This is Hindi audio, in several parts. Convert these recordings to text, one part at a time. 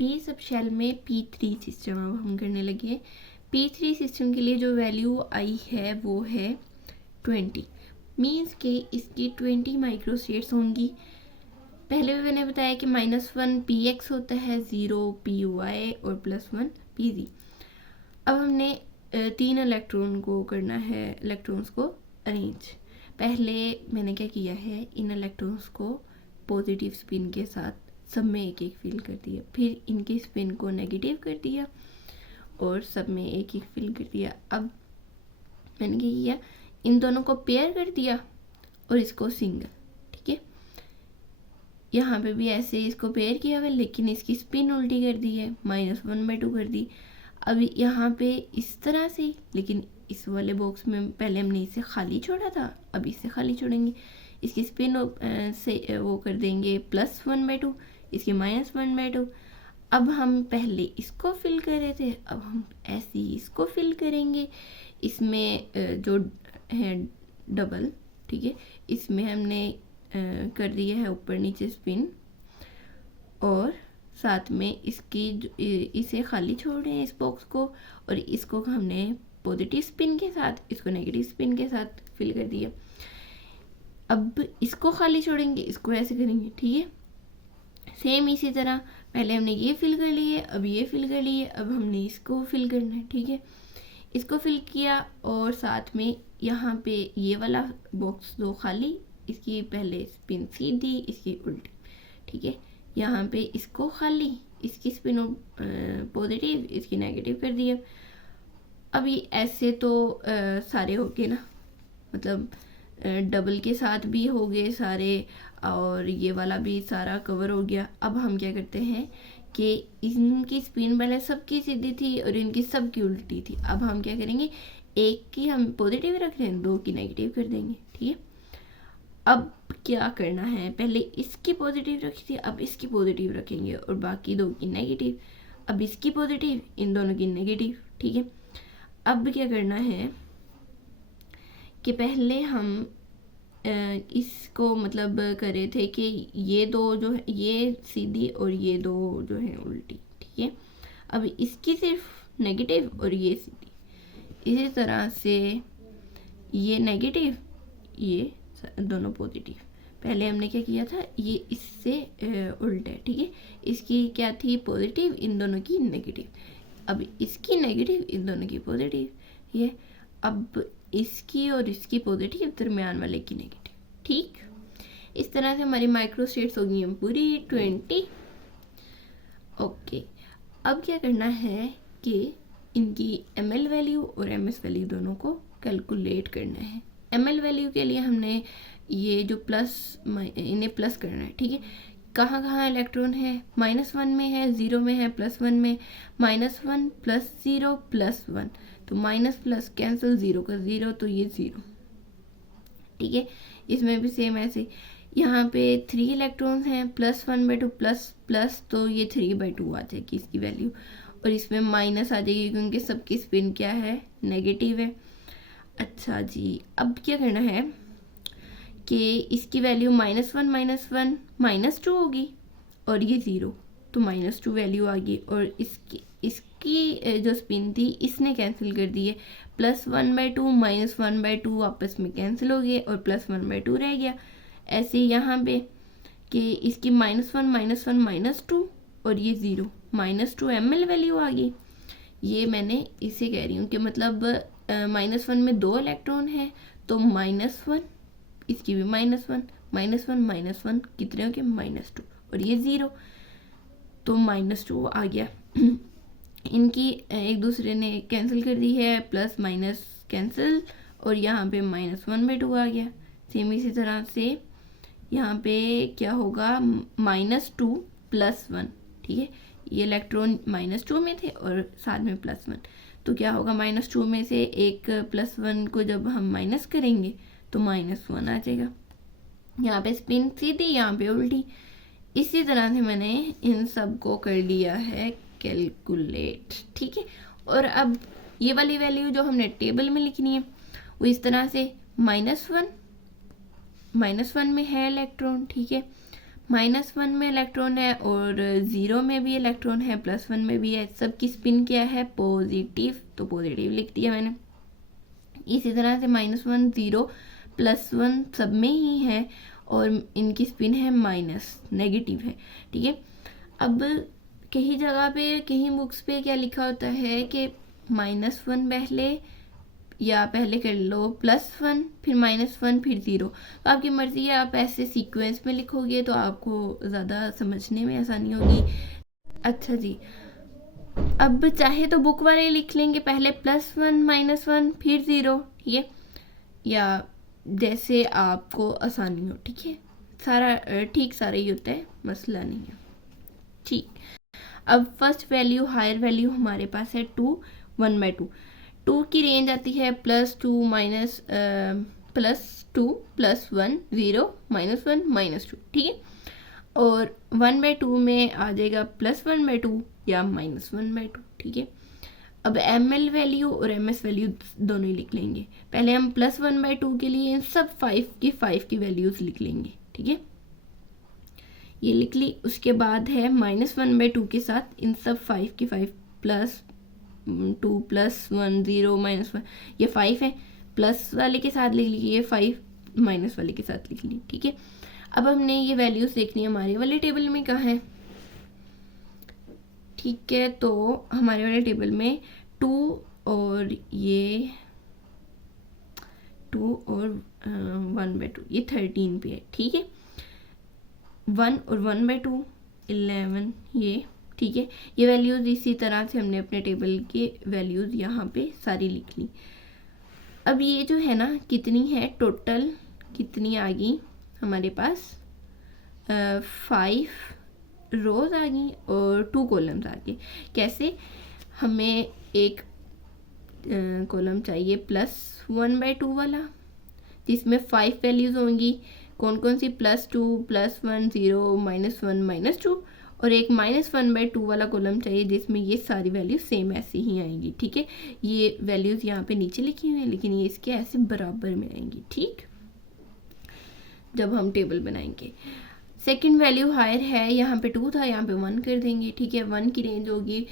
पी सब शेल में P3 सिस्टम अब हम करने लगे। P3 सिस्टम के लिए जो वैल्यू आई है वो है 20, मीन्स के इसकी 20 माइक्रोस्टेट्स होंगी। पहले भी मैंने बताया कि -1 px होता है, 0 py और +1 pz। अब हमने 3 इलेक्ट्रॉन को करना है, इलेक्ट्रॉन्स को अरेंज। पहले मैंने क्या किया है, इन इलेक्ट्रॉन्स को पॉजिटिव स्पिन के साथ सब में एक एक फिल कर दिया, फिर इनकी स्पिन को नेगेटिव कर दिया और सब में एक एक फिल कर दिया। अब मैंने क्या किया, इन दोनों को पेयर कर दिया और इसको सिंगल, ठीक है। यहाँ पे भी ऐसे इसको पेयर किया हुआ, लेकिन इसकी स्पिन उल्टी कर दी है, -1/2 कर दी। अब यहाँ पे इस तरह से, लेकिन इस वाले बॉक्स में पहले हमने इसे खाली छोड़ा था, अब इसे खाली छोड़ेंगे। इसकी स्पिन से वो कर देंगे +1/2, इसकी -1/2। अब हम पहले इसको फिल कर रहे थे, अब हम ऐसे ही इसको फिल करेंगे। इसमें जो है डबल, ठीक है, इसमें हमने कर दिया है ऊपर नीचे स्पिन, और साथ में इसकी इसे खाली छोड़ रहे हैं इस बॉक्स को, और इसको हमने पॉजिटिव स्पिन के साथ, इसको नेगेटिव स्पिन के साथ फिल कर दिया। अब इसको खाली छोड़ेंगे, इसको ऐसे करेंगे, ठीक है। सेम इसी तरह पहले हमने ये फिल कर लिए, अब ये फिल कर लिए, अब हमने इसको फिल करना है, ठीक है। इसको फिल किया और साथ में यहाँ पे ये वाला बॉक्स दो खाली, इसकी पहले स्पिन सीधी, इसकी उल्टी, ठीक है। यहाँ पे इसको खाली, इसकी स्पिन पॉजिटिव, इसकी नेगेटिव कर दिया। अब ये ऐसे तो सारे हो गए ना, मतलब डबल के साथ भी हो गए सारे, और ये वाला भी सारा कवर हो गया। अब हम क्या करते हैं कि इनकी स्पिन पहले सबकी सीधी थी और इनकी सबकी उल्टी थी। अब हम क्या करेंगे, एक की हम पॉजिटिव रख रहे हैं, दो की नेगेटिव कर देंगे, ठीक है। अब क्या करना है, पहले इसकी पॉजिटिव रखी थी, अब इसकी पॉजिटिव रखेंगे और बाकी दो की नेगेटिव। अब इसकी पॉजिटिव, इन दोनों की नेगेटिव, ठीक है। अब क्या करना है कि पहले हम इसको मतलब कर रहे थे कि ये दो जो है ये सीधी और ये दो जो है उल्टी, ठीक है। अब इसकी सिर्फ नेगेटिव और ये सीधी, इसी तरह से ये नेगेटिव, ये दोनों पॉजिटिव। पहले हमने क्या किया था, ये इससे उल्टा है, ठीक है। इसकी क्या थी पॉजिटिव, इन दोनों की नेगेटिव। अब इसकी नेगेटिव, इन दोनों की पॉजिटिव, ये। अब इसकी और इसकी पॉजिटिव, दरम्यान वाले की नेगेटिव, ठीक। इस तरह से हमारी माइक्रोस्टेट्स हो गई हैं पूरी 20। ओके, अब क्या करना है कि इनकी ml वैल्यू और ms वैल्यू दोनों को कैलकुलेट करना है। ml वैल्यू के लिए हमने ये जो प्लस, इन्हें प्लस करना है, ठीक है। कहाँ कहाँ इलेक्ट्रॉन है, -1 में है, 0 में है, +1 में। -1 + 0 + 1, तो माइनस प्लस कैंसिल, 0 का 0, तो ये 0, ठीक है। इसमें भी सेम ऐसे, यहाँ पे 3 इलेक्ट्रॉन्स हैं, +1/2 प्लस, तो ये 3/2 आ जाएगी इसकी वैल्यू, और इसमें माइनस आ जाएगी क्योंकि सबकी स्पिन क्या है, नेगेटिव है। अच्छा जी, अब क्या करना है कि इसकी वैल्यू -1 -2 होगी, और ये 0, तो -2 वैल्यू आ गई, और इसकी जो स्पिन थी इसने कैंसिल कर दी है, +1/2 -1/2 आपस में कैंसिल हो गए और +1/2 रह गया। ऐसे यहाँ पे कि इसकी -1 -2 और ये 0, -2 ml वैल्यू आ गई। ये मैंने इसे कह रही हूँ कि मतलब -1 में 2 इलेक्ट्रॉन है, तो -1, इसकी भी -1 -1 कितने हो गए, -2, और ये 0, तो -2 आ गया। इनकी एक दूसरे ने कैंसिल कर दी है, प्लस माइनस कैंसिल, और यहाँ पे -1/2 आ गया। सेम इसी तरह से यहाँ पे क्या होगा, -2 + 1, ठीक है। ये इलेक्ट्रॉन -2 में थे और साथ में +1, तो क्या होगा, -2 में से एक +1 को जब हम माइनस करेंगे तो -1 आ जाएगा। यहाँ पे स्पिन सीधी, यहाँ पे उल्टी। इसी तरह से मैंने इन सब को कर लिया है कैलकुलेट, ठीक है। और अब ये वाली वैल्यू जो हमने टेबल में लिखनी है वो इस तरह से, -1 में है इलेक्ट्रॉन, ठीक है, -1 में इलेक्ट्रॉन है और 0 में भी इलेक्ट्रॉन है, +1 में भी है। सबकी स्पिन क्या है? पॉजिटिव, तो पॉजिटिव लिख दिया मैंने। इसी तरह से -1, 0, +1 सब में ही है और इनकी स्पिन है माइनस, नेगेटिव है, ठीक है। अब कहीं जगह पे, कहीं बुक्स पे क्या लिखा होता है कि -1 पहले, या पहले कर लो +1 फिर -1 फिर 0, तो आपकी मर्जी है। आप ऐसे सीक्वेंस में लिखोगे तो आपको ज़्यादा समझने में आसानी होगी। अच्छा जी, अब चाहे तो बुक वाले लिख लेंगे, पहले +1 -1 फिर 0, ठीक है, या जैसे आपको आसानी हो, ठीक है। सारा ठीक सारा ही होता है, मसला नहीं है, ठीक। अब फर्स्ट वैल्यू, हायर वैल्यू हमारे पास है 2, 1/2। 2 की रेंज आती है +2 +2 +1 0 -1 -2, ठीक है। और 1/2 में आ जाएगा +1/2 या -1/2, ठीक है। अब ml वैल्यू और ms वैल्यू दोनों ही लिख लेंगे। पहले हम +1/2 के लिए इन सब 5 की वैल्यूज लिख लेंगे, ठीक है, ये लिख ली। उसके बाद है -1/2 के साथ इन सब 5 की 5, +2 +1 0 -1, ये 5 है, प्लस वाले के साथ लिख ली, ये 5 माइनस वाले के साथ लिख ली, ठीक है। अब हमने ये वैल्यूज देखनी है हमारे वाले टेबल में कहाँ है, ठीक है। तो हमारे वाले टेबल में 2 और ये 2 और 1/2 ये 13 पे है, ठीक है। 1 और 1/2 11 ये, ठीक है। ये वैल्यूज इसी तरह से हमने अपने टेबल के वैल्यूज यहाँ पे सारी लिख ली। अब ये जो है ना, कितनी है टोटल, कितनी आ गई हमारे पास, 5 रोज आ गई और 2 कॉलम्स आ गए। कैसे? हमें एक कॉलम चाहिए +1/2 वाला, जिसमें 5 वैल्यूज होंगी। कौन कौन सी? +2 +1 0 -1 -2, और एक -1/2 वाला कॉलम चाहिए जिसमें ये सारी वैल्यूज सेम ऐसे ही आएंगी, ठीक है। ये वैल्यूज यहाँ पे नीचे लिखी हुई हैं, लेकिन ये इसके ऐसे बराबर में आएंगी, ठीक, जब हम टेबल बनाएंगे। सेकंड वैल्यू हायर है, यहाँ पे 2 था, यहाँ पे 1 कर देंगे, ठीक है। 1 की रेंज होगी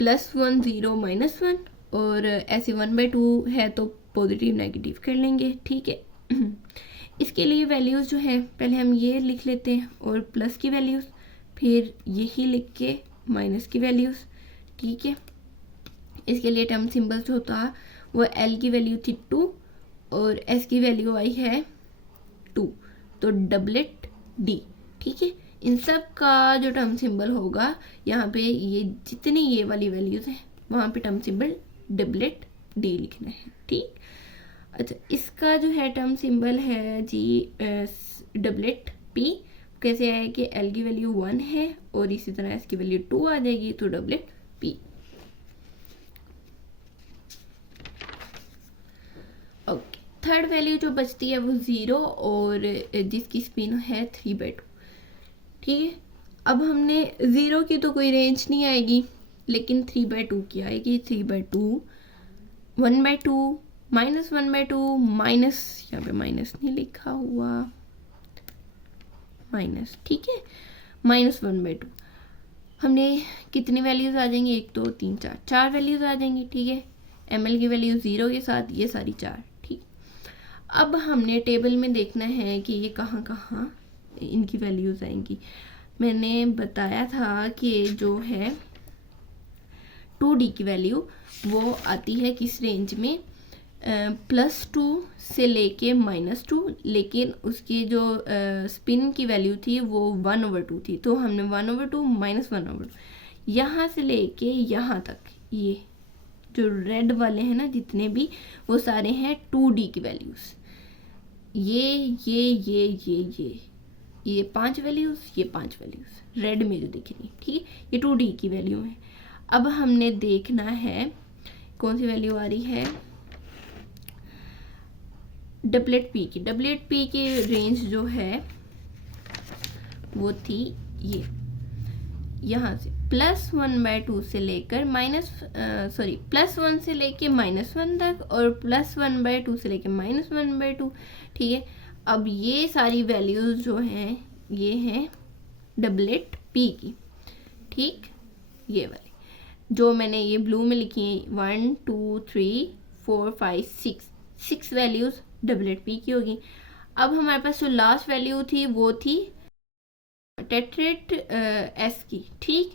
+1 0 -1, और ऐसे 1/2 है तो पॉजिटिव नेगेटिव कर लेंगे, ठीक है। इसके लिए वैल्यूज़ जो है पहले हम ये लिख लेते हैं, और प्लस की वैल्यूज़, फिर यही लिख के माइनस की वैल्यूज़, ठीक है। इसके लिए टर्म सिंबल जो होता है वो L की वैल्यू थी 2 और S की वैल्यू आई है 2, तो डबलेट D, ठीक है। इन सब का जो टर्म सिंबल होगा यहाँ पे, ये जितनी ये वाली वैल्यूज़ हैं वहाँ पे टर्म सिंबल डबलेट D लिखना है, ठीक। अच्छा, इसका जो है टर्म सिंबल है जी डबलेट P। कैसे आया कि L की वैल्यू 1 है और इसी तरह S की वैल्यू 2 आ जाएगी, तो doublet P। Okay, third value जो बचती है वो 0 और जिसकी स्पिन है 3/2, ठीक है। अब हमने 0 की तो कोई रेंज नहीं आएगी, लेकिन 3/2 की आएगी। 3/2 1/2 -1/2 माइनस, यहाँ पे माइनस नहीं लिखा हुआ, माइनस, ठीक है, -1/2। हमने कितनी वैल्यूज आ जाएंगी? 1 2 3 4 वैल्यूज आ जाएंगी, ठीक है। ml की वैल्यू 0 के साथ ये सारी 4, ठीक। अब हमने टेबल में देखना है कि ये कहाँ कहाँ इनकी वैल्यूज आएंगी। मैंने बताया था कि जो है 2D की वैल्यू वो आती है किस रेंज में, +2 से लेके -2, लेकिन उसकी जो स्पिन की वैल्यू थी वो 1/2 थी, तो हमने 1/2 -1/2 यहाँ से लेके यहाँ तक, ये जो रेड वाले हैं ना जितने भी, वो सारे हैं 2D की वैल्यूज। ये 5 वैल्यूज, ये 5 वैल्यूज रेड में जो दिख रही, ठीक है, ये 2D की वैल्यू है। अब हमने देखना है कौन सी वैल्यू आ रही है, डबलेट P की। डबलेट P की रेंज जो है वो थी ये, यहाँ से +1/2 से लेकर +1 से लेके -1 तक, और +1/2 से लेके -1/2, ठीक है। अब ये सारी वैल्यूज जो हैं ये है डबलेट पी की, ठीक। ये वाली जो मैंने ये ब्लू में लिखी है 1 2 3 4 5 6 वैल्यूज डबलेट पी की होगी। अब हमारे पास जो लास्ट वैल्यू थी वो थी टेट्रेट एस की, ठीक।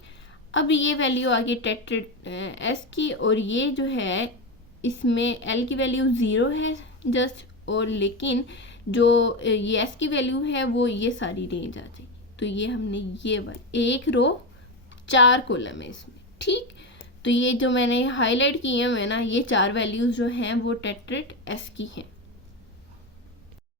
अब ये वैल्यू आ गई टेट्रेट एस की, और ये जो है इसमें एल की वैल्यू 0 है जस्ट, और लेकिन जो ये एस की वैल्यू है वो ये सारी रेंज आ जाएगी। तो ये हमने ये वाली एक रो 4 कॉलम है इसमें, ठीक। तो ये जो मैंने हाईलाइट किए हैं ना, ये 4 वैल्यूज जो हैं वो टेट्रेट एस की हैं।